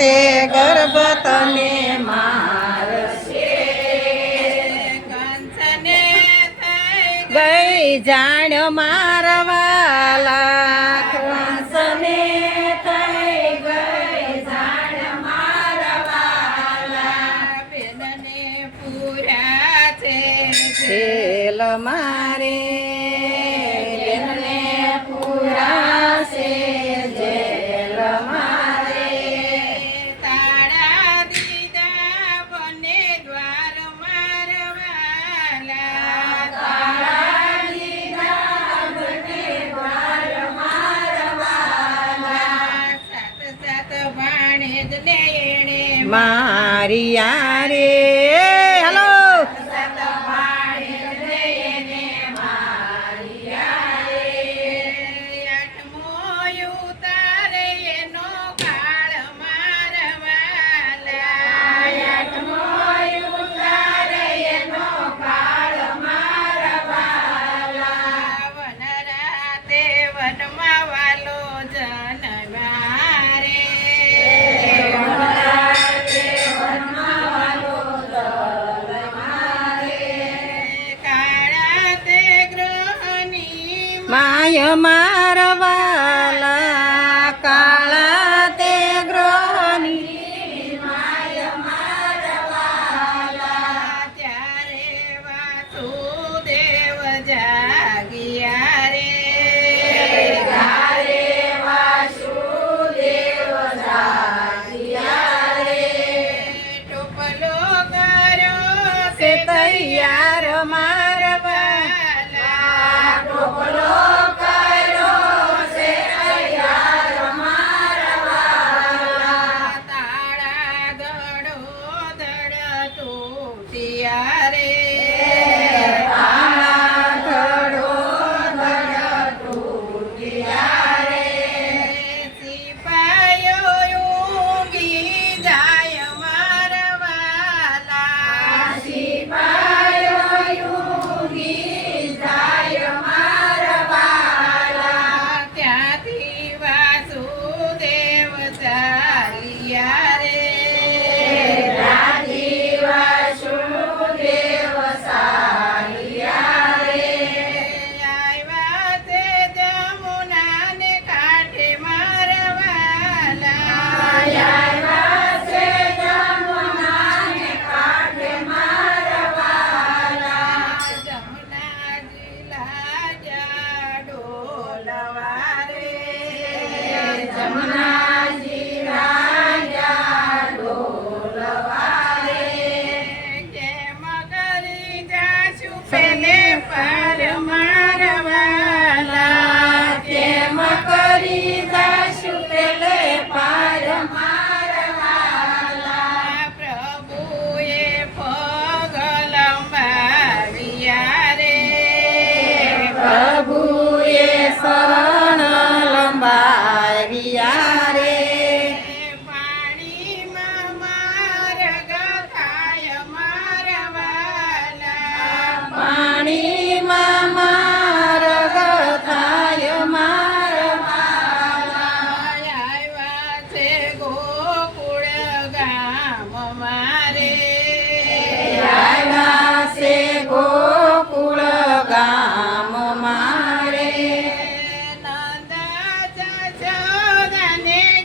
गर्बतने मान्समे गई जान्य मार वाला। गई जान्य मार छेल मार मारे, Maria. माय मारबाला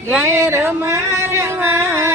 ગાય રમા રમા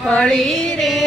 हरी रे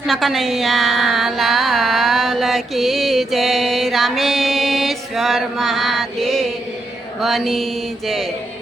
কৃষ্ণ কনৈয়াল কি জয় রামেশ্বর মহাদেব বনি জয়